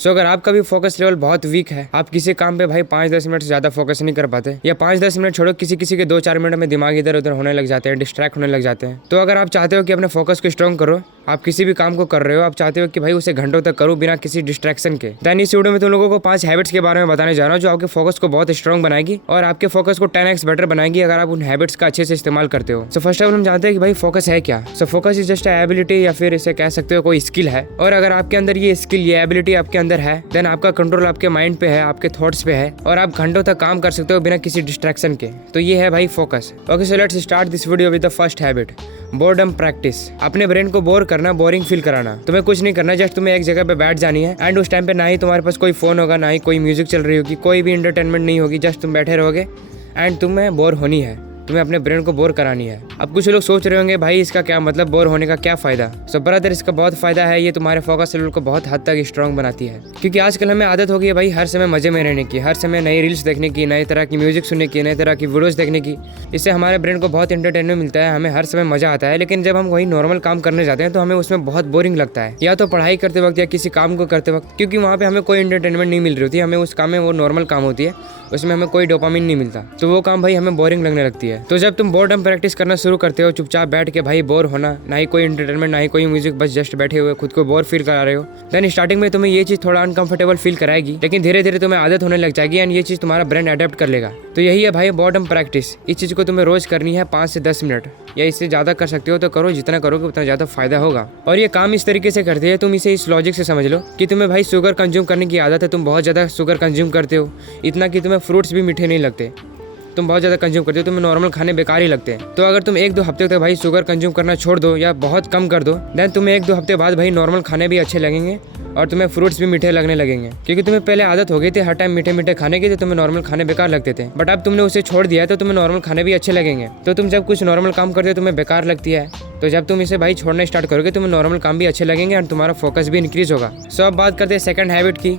सो अगर आपका भी फोकस लेवल बहुत वीक है, आप किसी काम पे भाई 5-10 मिनट से ज्यादा फोकस नहीं कर पाते, या 5-10 मिनट छोड़ो किसी किसी के 2-4 मिनट में दिमाग इधर उधर होने लग जाते हैं, डिस्ट्रैक्ट होने लग जाते हैं। तो अगर आप चाहते हो कि अपने फोकस को स्ट्रॉन्ग करो, आप किसी भी काम को कर रहे हो, आप चाहते हो कि भाई उसे घंटों तक करो बिना किसी डिस्ट्रैक्शन के, देन इस वीडियो में तुम लोगों को 5 हैबिट्स के बारे में बताने जा रहा हूँ जो आपके फोकस को बहुत स्ट्रॉन्ग बनाएगी और आपके फोकस को 10x बेटर बनाएगी अगर आप उन हैबिट्स का अच्छे से इस्तेमाल करते हो। सो फर्स्ट ऑफ ऑल हम जानते हैं कि भाई फोकस है क्या। So focus is just ability या फिर इसे कह सकते हो कोई स्किल है, और अगर आपके अंदर ये स्किल ये एबिलिटी आपके अंदर है, देन आपका कंट्रोल आपके माइंड पे है, आपके थॉट्स पे है, और आप घंटों तक काम कर सकते हो बिना किसी डिस्ट्रैक्शन के। तो ये है भाई focus. Okay so let's start this video with the first habit, boredom practice. अपने ब्रेन को बोर करना, बोरिंग फील कराना। तुम्हें कुछ नहीं करना, जस्ट तुम्हें एक जगह पे बैठ जानी है एंड उस टाइम पे ना ही तुम्हारे पास कोई फोन होगा, ना ही कोई म्यूजिक चल रही होगी, कोई भी इंटरटेनमेंट नहीं होगी, जस्ट तुम बैठे रहोगे एंड तुम्हें बोर होनी है, तुम्हें अपने ब्रेन को बोर करानी है। अब कुछ लोग सोच रहे होंगे भाई इसका क्या मतलब, बोर होने का क्या फायदा। सो ब्रदर इसका बहुत फायदा है, ये तुम्हारे फोकस लेवल को बहुत हद तक स्ट्रॉन्ग बनाती है। क्योंकि आजकल हमें आदत हो गई है भाई हर समय मजे में रहने की, हर समय नई रील्स देखने की, नई तरह की म्यूजिक सुनने की, नई तरह की वीडियोस देखने की। इससे हमारे ब्रेन को बहुत इंटरटेनमेंट मिलता है, हमें हर समय मजा आता है। लेकिन जब हम वही नॉर्मल काम करने जाते हैं तो हमें उसमें बहुत बोरिंग लगता है, या तो पढ़ाई करते वक्त या किसी काम को करते वक्त, क्योंकि वहाँ पे हमें कोई इंटरटेनमेंट नहीं मिल रही होती, हमें उस काम में वो नॉर्मल काम होती है, उसमें हमें कोई डोपामिन नहीं मिलता, तो वो काम भाई हमें बोरिंग लगने लगती है। तो जब तुम बोर्डम प्रैक्टिस करना शुरू करते हो, चुपचाप बैठ के भाई बोर होना, ना ही कोई इंटरटेनमेंट, ना ही कोई म्यूजिक, बस जस्ट बैठे हुए खुद को बोर फील करा रहे हो, देन स्टार्टिंग में तुम्हें ये चीज थोड़ा अनकंफर्टेबल फील कराएगी, लेकिन धीरे धीरे तुम्हें आदत होने लग जाएगी एंड ये चीज तुम्हारा ब्रेन अडेप्ट कर लेगा। तो यही है भाई बोर्डम प्रैक्टिस। इस चीज को तुम्हें रोज करनी है 5 से 10 मिनट, या इससे ज्यादा कर सकते हो तो करो, जितना करोगे उतना ज्यादा फायदा होगा। और ये काम इस तरीके से करते हैं, तुम इसे इस लॉजिक से समझ लो कि तुम्हें भाई शुगर कंज्यूम करने की आदत है, तुम बहुत ज्यादा शुगर कंज्यूम करते हो, इतना कि तुम्हें फ्रूट्स भी मीठे नहीं लगते, तुम बहुत ज़्यादा कंज्यूम करते हो, तुम्हें नॉर्मल खाने बेकार ही लगते हैं। तो अगर तुम 1-2 हफ्ते तक भाई शुगर कंज्यूम करना छोड़ दो या बहुत कम कर दो, देन तुम्हें 1-2 हफ्ते बाद भाई नॉर्मल खाने भी अच्छे लगेंगे और तुम्हें फ्रूट्स भी मीठे लगने लगेंगे। क्योंकि तुम्हें पहले आदत हो गई थी हर टाइम मीठे मीठे खाने की, तो तुम्हें नॉर्मल खाने बेकार लगते थे, बट अब तुमने उसे छोड़ दिया है तो तुम्हें नॉर्मल खाने भी अच्छे लगेंगे। तो तुम जब कुछ नॉर्मल काम करते हो तुम्हें बेकार लगती है, तो जब तुम इसे भाई छोड़ना स्टार्ट करोगे तुम्हें नॉर्मल काम भी अच्छे लगेंगे और तुम्हारा फोकस भी इंक्रीज होगा। सो अब बात करते हैं सेकंड हैबिट की,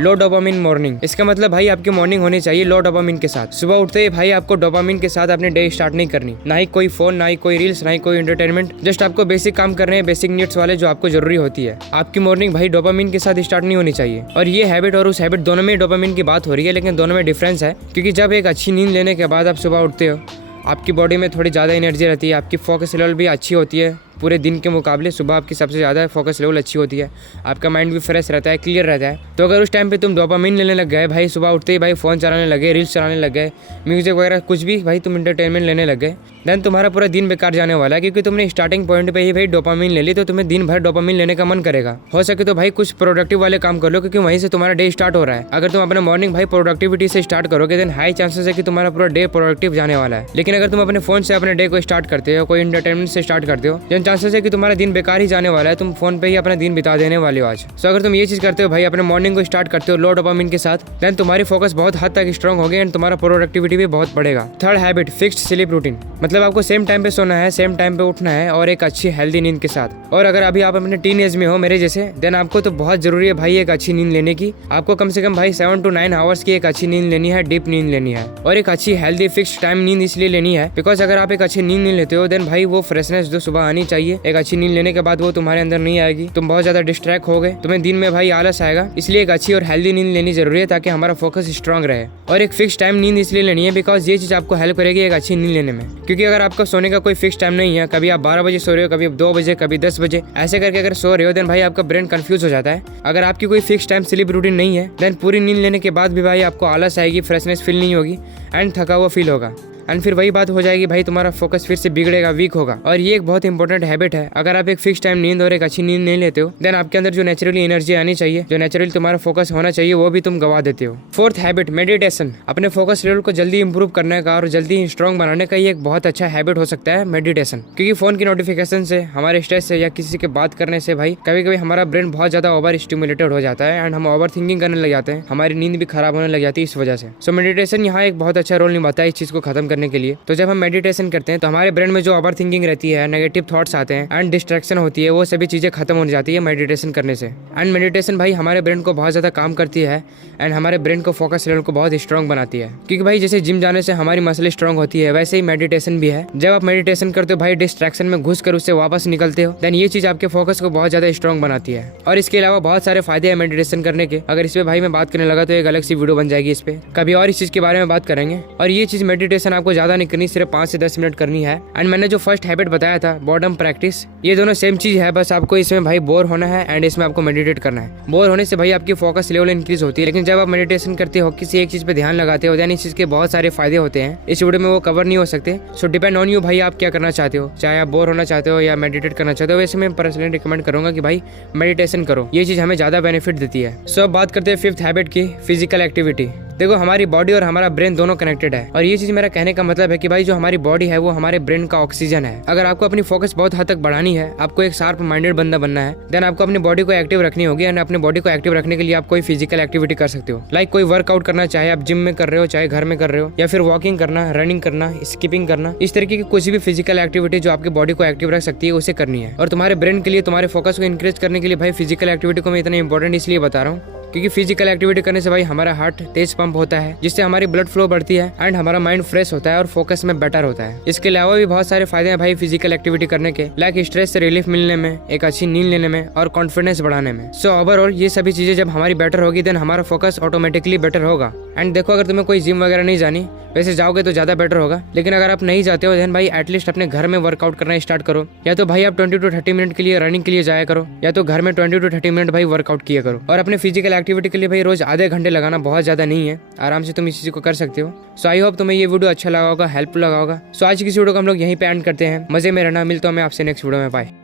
लो डोपामिन मॉर्निंग। इसका मतलब भाई आपकी मॉर्निंग होनी चाहिए लो डोपामिन के साथ। सुबह उठते ही भाई आपको डोपामिन के साथ अपने डे स्टार्ट नहीं करनी, ना ही कोई फोन, ना ही कोई रील्स, ना ही कोई एंटरटेनमेंट, जस्ट आपको बेसिक काम करने हैं, बेसिक नीड्स वाले जो आपको जरूरी होती है। आपकी मॉर्निंग भाई डोपामिन के साथ स्टार्ट नहीं होनी चाहिए। और ये हैबिट और उस हैबिट दोनों में डोपामिन की बात हो रही है, लेकिन दोनों में डिफरेंस है। क्योंकि जब एक अच्छी नींद लेने के बाद आप सुबह उठते हो, आपकी बॉडी में थोड़ी ज़्यादा एनर्जी रहती है, आपकी फोकस लेवल भी अच्छी होती है, पूरे दिन के मुकाबले सुबह आपकी सबसे ज़्यादा फोकस लेवल अच्छी होती है, आपका माइंड भी फ्रेश रहता है, क्लियर रहता है। तो अगर उस टाइम पे तुम डोपामिन लेने लग गए भाई, सुबह उठते ही भाई फ़ोन चलाने लगे, रील्स चलाने लग गए, म्यूजिक वगैरह कुछ भी भाई तुम इंटरटेनमेंट लेने लग गए, देन तुम्हारा पूरा दिन बेकार जाने वाला है। क्योंकि तुमने स्टार्टिंग पॉइंट पे ही भाई डोपामिन ले ली, तो तुम्हें दिन भर डोपामिन लेने का मन करेगा। हो सके तो भाई कुछ प्रोडक्टिव वाले काम कर लो, क्योंकि वहीं से तुम्हारा डे स्टार्ट हो रहा है। अगर तुम अपना मॉर्निंग भाई प्रोडक्टिविटी से स्टार्ट करोगे, देन हाई चांसेस है कि तुम्हारा पूरा डे प्रोडक्टिव जाने वाला है। लेकिन अगर तुम अपने फोन से अपने डे को स्टार्ट करते हो, कोई इंटरटेनमेंट से स्टार्ट करते हो, देन चांसेस है कि तुम्हारा दिन बेकार ही जाने वाला है, तुम फोन पे ही अपना दिन बिता देने वाले हो आज। सो अगर तुम ये चीज करते हो भाई, अपने मॉर्निंग को स्टार्ट करते हो लो डोपामिन के साथ, देन तुम्हारी फोकस बहुत हद तक स्ट्रांग होगी एंड तुम्हारा प्रोडक्टिविटी भी बहुत बढ़ेगा। Third habit, fixed sleep routine. मतलब आपको सेम टाइम पे सोना है, सेम टाइम पे उठना है और एक अच्छी हेल्दी नींद के साथ। और अगर अभी आप अपने टीन एज में हो मेरे जैसे, देन आपको तो बहुत जरूरी है भाई एक अच्छी नींद लेने की। आपको कम से कम भाई 7 to 9 आवर्स की एक अच्छी नींद लेनी है, डीप नींद लेनी है, और एक अच्छी हेल्दी फिक्स्ड टाइम नींद इसलिए लेनी है बिकॉज अगर आप एक अच्छी नींद नहीं लेते हो, देन भाई वो फ्रेशनेस जो सुबह आनी चाहिए एक अच्छी नींद लेने के बाद वो तुम्हारे अंदर नहीं आएगी, तुम बहुत ज्यादा डिस्ट्रैक्ट हो गए, तुम्हें दिन में भाई आलस आएगा। इसलिए एक अच्छी और हेल्दी नींद लेनी जरूरी है ताकि हमारा फोकस स्ट्रांग रहे। और एक फिक्स टाइम नींद इसलिए लेनी है बिकॉज ये चीज आपको हेल्प करेगी एक अच्छी नींद लेने में। क्योंकि अगर आपका सोने का कोई फिक्स टाइम नहीं है, कभी आप 12 बजे सो रहे हो, कभी 2 बजे, कभी 10 बजे, ऐसे करके अगर सो रहे हो, देन भाई आपका ब्रेन कंफ्यूज हो जाता है। अगर आपकी कोई फिक्स टाइम स्लीप रूटीन नहीं है, देन पूरी नींद लेने के बाद भी भाई आपको आलस आएगी, फ्रेशनेस फील नहीं होगी एंड थका हुआ फील होगा। एंड फिर वही बात हो जाएगी भाई, तुम्हारा फोकस फिर से बिगड़ेगा, वीक होगा। और ये एक बहुत इंपॉर्टेंट हैबिट है। अगर आप एक फिक्स टाइम नींद और एक अच्छी नींद नहीं लेते हो, देन आपके अंदर जो नेचुरली एनर्जी आनी चाहिए, जो नेचुरली तुम्हारा फोकस होना चाहिए, वो भी तुम गवा देते हो। Fourth habit, meditation. अपने फोकस लेवल को जल्दी इंप्रूव करने का और जल्दी स्ट्रॉन्ग बनाने का ये एक बहुत अच्छा हैबिट हो सकता है मेडिटेशन। क्योंकि फोन की नोटिफिकेशन से, हमारे स्ट्रेस से या किसी के बात करने से भाई कभी कभी हमारा ब्रेन बहुत ज्यादा ओवर स्टिमुलेटेड हो जाता है एंड हम ओवर थिंकिंग करने लग जाते हैं, हमारी नींद भी खराब होने लग जाती है इस वजह से। सो मेडिटेशन यहाँ एक बहुत अच्छा रोल निभाता है इस चीज को खत्म करने के लिए। तो जब हम मेडिटेशन करते हैं तो हमारे ब्रेन में जो ओवर थिंकिंग रहती है, नेगेटिव थॉट्स आते हैं एंड डिस्ट्रैक्शन होती है, वो सभी चीजें खत्म हो जाती है मेडिटेशन करने से। एंड मेडिटेशन भाई हमारे ब्रेन को बहुत ज्यादा काम करती है एंड हमारे ब्रेन को फोकस लेवल को बहुत स्ट्रॉन्ग बनाती है। क्योंकि भाई जैसे जिम जाने से हमारी मसल स्ट्रॉन्ग होती है, वैसे ही मेडिटेशन भी है। जब आप मेडिटेशन करते हो भाई, डिस्ट्रैक्शन में घुस कर उससे वापस निकलते हो, देन ये चीज आपके फोकस को बहुत ज्यादा स्ट्रॉन्ग बनाती है। और इसके अलावा बहुत सारे फायदे हैं मेडिटेशन करने के। अगर इस पे भाई मैं बात करने लगा तो एक अलग सी वीडियो बन जाएगी, इस पे कभी और इस चीज के बारे में बात करेंगे। और ये चीज मेडिटेशन आपको ज्यादा नहीं करनी, सिर्फ 5 से 10 मिनट करनी है। एंड मैंने जो फर्स्ट हैबिट बताया था, बॉर्डम प्रैक्टिस, ये दोनों सेम चीज है, बस आपको इसमें भाई बोर होना है एंड इसमें आपको मेडिटेट करना है। बोर होने से भाई आपकी फोकस लेवल इंक्रीज होती है, लेकिन जब आप मेडिटेशन करते हो, किसी एक चीज पे ध्यान लगाते हो, यानी इस चीज के बहुत सारे फायदे होते हैं। इस वीडियो में वो कवर नहीं हो सकते। सो डिपेंड ऑन यू भाई, आप क्या करना चाहते हो, चाहे आप बोर होना चाहते हो या मेडिटेट करना चाहते हो। वैसे मैं पर्सनली रिकमेंड करूंगा कि भाई मेडिटेशन करो, ये चीज हमें ज्यादा बेनिफिट देती है। सो अब बात करते हैं 5th हैबिट की, फिजिकल एक्टिविटी। देखो हमारी बॉडी और हमारा ब्रेन दोनों कनेक्टेड है, और ये चीज मेरा कहने का मतलब है कि भाई जो हमारी बॉडी है वो हमारे ब्रेन का ऑक्सीजन है। अगर आपको अपनी फोकस बहुत हद तक बढ़ानी है, आपको एक शार्प माइंडेड बंदा बनना है, देन आपको अपनी बॉडी को एक्टिव रखनी होगी। एंड अपनी बॉडी को एक्टिव रखने के लिए आप कोई फिजिकल एक्टिविटी कर सकते हो। लाइक कोई वर्कआउट करना, चाहे आप जिम में कर रहे हो, चाहे घर में कर रहे हो, या फिर वॉकिंग करना, रनिंग करना, स्किपिंग करना, इस तरीके की कुछ भी फिजिकल एक्टिविटी जो आपकी बॉडी को एक्टिव रख सकती है, उसे करनी है। और तुम्हारे ब्रेन के लिए, तुम्हारे फोकस को इंक्रीज करने के लिए भाई फिजिकल एक्टिविटी को मैं इतना इंपॉर्टेंट इसलिए बता रहा हूँ क्योंकि फिजिकल एक्टिविटी करने से भाई हमारा हार्ट तेज पंप होता है, जिससे हमारी ब्लड फ्लो बढ़ती है एंड हमारा माइंड फ्रेश होता है और फोकस में बेटर होता है। इसके अलावा भी बहुत सारे फायदे हैं भाई फिजिकल एक्टिविटी करने के, लाइक स्ट्रेस से रिलीफ मिलने में, एक अच्छी नींद लेने में और कॉन्फिडेंस बढ़ाने में। सो ओवरऑल ये सभी चीजें जब हमारी बेटर होगी, देन हमारा फोकस ऑटोमेटिकली बेटर होगा। एंड देखो अगर तुम्हें कोई जिम वगैरह नहीं जानी, वैसे जाओगे तो ज्यादा बेटर होगा, लेकिन अगर आप नहीं जाते हो देन भाई एटलीस्ट अपने घर में वर्कआउट करना स्टार्ट करो। या तो भाई आप 20 to 30 मिनट के लिए रनिंग के लिए जाया करो, या तो घर में 20 to 30 मिनट भाई वर्कआउट किया करो। और अपने फिजिकल एक्टिविटी के लिए भाई रोज आधे घंटे लगाना बहुत ज्यादा नहीं है, आराम से तुम इस चीज को कर सकते हो। सो आई होप तुम्हें ये वीडियो अच्छा लगा होगा, हेल्पफुल लगा होगा। सो आज की वीडियो को हम लोग यहीं पे एंड करते हैं। मजे में रहना, मिलता हूं मैं आपसे नेक्स्ट वीडियो में, बाय।